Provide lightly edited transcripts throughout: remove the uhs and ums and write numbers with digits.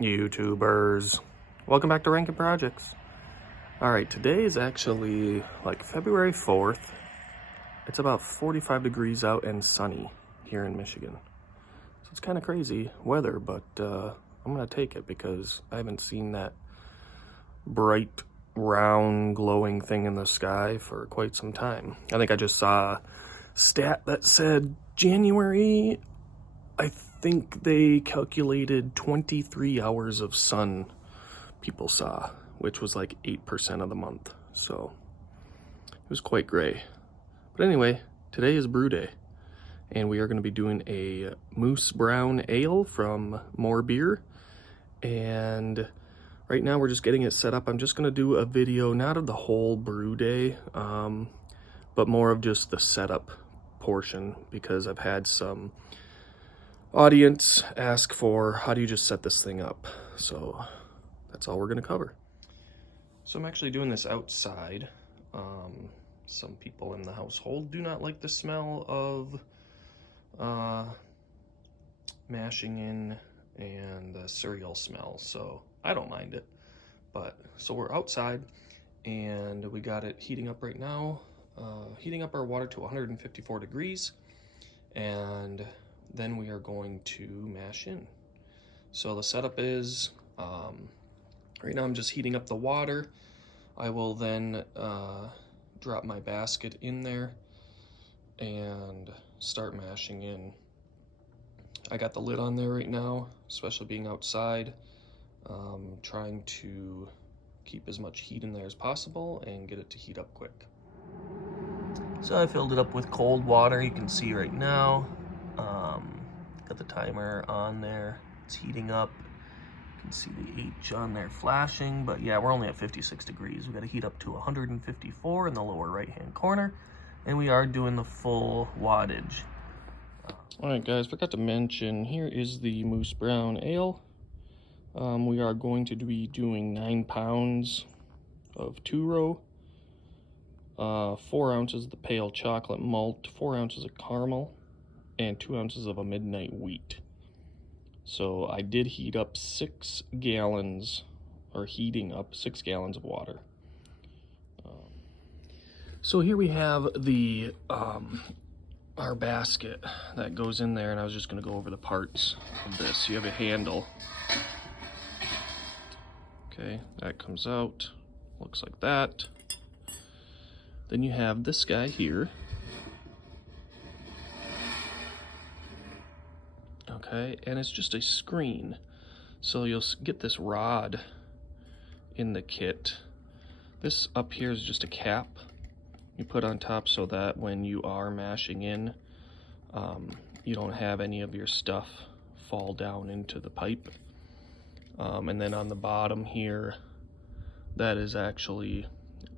YouTubers, welcome back to Rankin Projects. Alright, today is actually like February 4th. It's about 45 degrees out and sunny here in Michigan. So it's kind of crazy weather, but I'm gonna take it because I haven't seen that bright, round, glowing thing in the sky for quite some time. I think I just saw a stat that said January, I think they calculated 23 hours of sun people saw, which was like 8% of the month. So it was quite gray. But anyway, today is brew day, and we are going to be doing a Moose Brown Ale from More Beer. And right now we're just getting it set up. I'm just going to do a video, not of the whole brew day, but more of just the setup portion, because I've had some audience ask for how do you just set this thing up. So that's all we're going to cover. So I'm actually doing this outside. Some people in the household do not like the smell of mashing in and the cereal smell, so I don't mind it. But so we're outside and we got it heating up right now, heating up our water to 154 degrees, and then we are going to mash in. So the setup is, right now I'm just heating up the water. I will then drop my basket in there and start mashing in. I got the lid on there right now, especially being outside, trying to keep as much heat in there as possible and get it to heat up quick. So I filled it up with cold water, you can see right now. Got the timer on there, it's heating up. You can see the H on there flashing, but yeah, we're only at 56 degrees. We got to heat up to 154 in the lower right-hand corner, and we are doing the full wattage. All right, guys, forgot to mention, here is the Moose Brown Ale. We are going to be doing 9 pounds of two-row, 4 ounces of the pale chocolate malt, 4 ounces of caramel, and 2 ounces of a midnight wheat. So I did heat up 6 gallons, or heating up 6 gallons of water. So here we have the our basket that goes in there, and I was just going to go over the parts of this. You have a handle. Okay, that comes out, looks like that. Then you have this guy here. Okay, and it's just a screen. So you'll get this rod in the kit. This up here is just a cap you put on top so that when you are mashing in, you don't have any of your stuff fall down into the pipe. And then on the bottom here, that is actually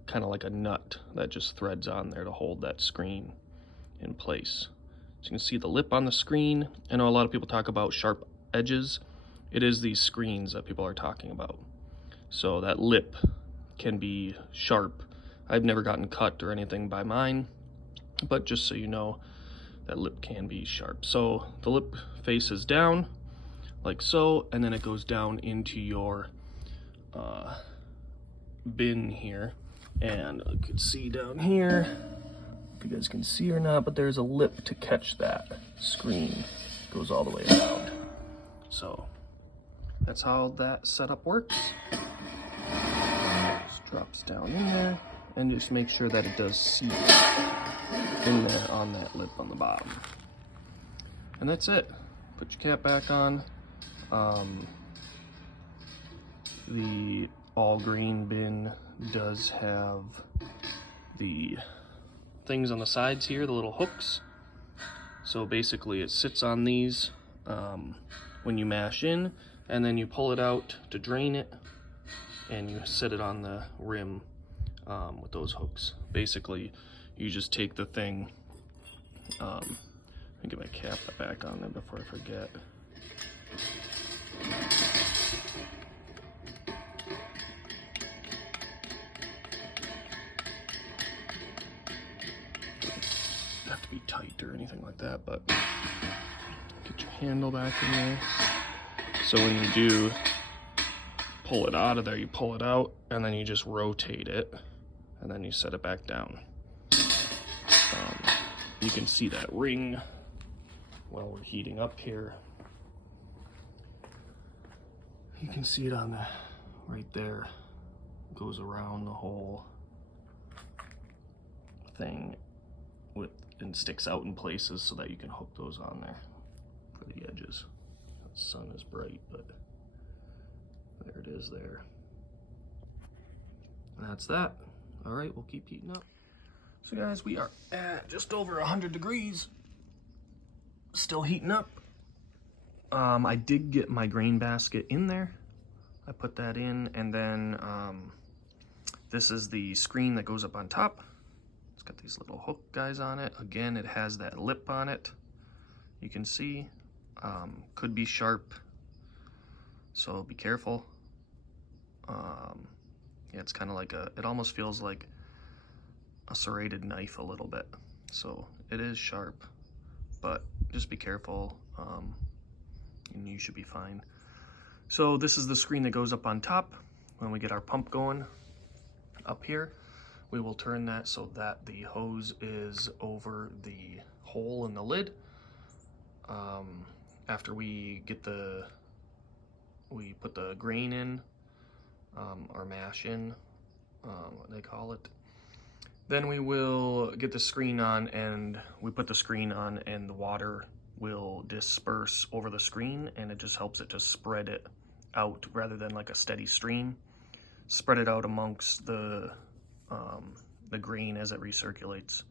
kind of like a nut that just threads on there to hold that screen in place. So you can see the lip on the screen. I know a lot of people talk about sharp edges. It is these screens that people are talking about. So that lip can be sharp. I've never gotten cut or anything by mine, but just so you know, that lip can be sharp. So the lip faces down like so, and then it goes down into your bin here. And you can see down here, if you guys can see or not, but there's a lip to catch that screen. It goes all the way around. So that's how that setup works. Just drops down in there, and just make sure that it does seat in there on that lip on the bottom. And that's it. Put your cap back on. The all green bin does have the things on the sides here, the little hooks. So basically it sits on these when you mash in, and then you pull it out to drain it, and you set it on the rim with those hooks. Basically, you just take the thing, let me get my cap back on there before I forget. Have to be tight or anything like that, but get your handle back in there. So when you do, pull it out of there, you pull it out, and then you just rotate it, and then you set it back down. You can see that ring while we're heating up here. You can see it on the right there. It goes around the whole thing and sticks out in places so that you can hook those on there for the edges. The sun is bright, but there it is there. And that's that. All right, we'll keep heating up. So guys, we are at just over 100 degrees. Still heating up. I did get my grain basket in there. I put that in, and then this is the screen that goes up on top. It's got these little hook guys on it. Again, it has that lip on it. You can see, could be sharp, so be careful. Yeah, it's kind of like it almost feels like a serrated knife a little bit. So it is sharp, but just be careful, and you should be fine. So this is the screen that goes up on top. When we get our pump going up here, we will turn that so that the hose is over the hole in the lid. After we put the grain in, or mash in, what they call it. Then we will get the screen on, and we put the screen on, and the water will disperse over the screen, and it just helps it to spread it out rather than like a steady stream. Spread it out amongst the grain as it recirculates,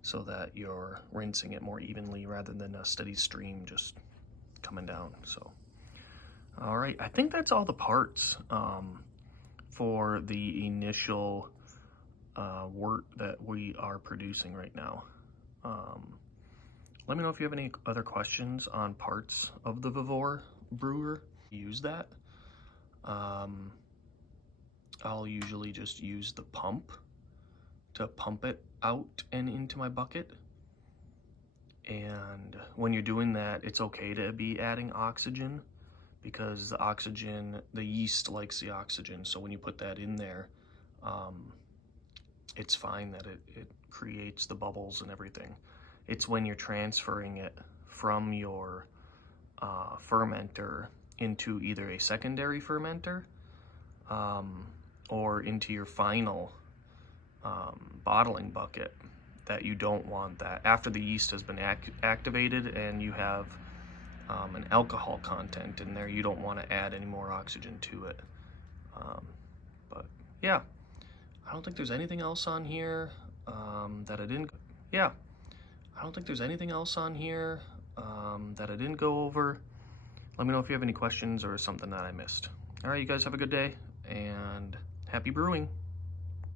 so that you're rinsing it more evenly rather than a steady stream just coming down. So, all right, I think that's all the parts for the initial wort that we are producing right now. Let me know if you have any other questions on parts of the VEVOR brewer. Use that. I'll usually just use the pump to pump it out and into my bucket. And when you're doing that, it's okay to be adding oxygen, because the yeast likes the oxygen. So when you put that in there, it's fine that it creates the bubbles and everything. It's when you're transferring it from your fermenter into either a secondary fermenter or into your final bottling bucket that you don't want that. After the yeast has been activated and you have an alcohol content in there, you don't want to add any more oxygen to it. But yeah, I don't think there's anything else on here that I didn't. Yeah, I don't think there's anything else on here that I didn't go over. Let me know if you have any questions or something that I missed. All right, you guys have a good day, and happy brewing.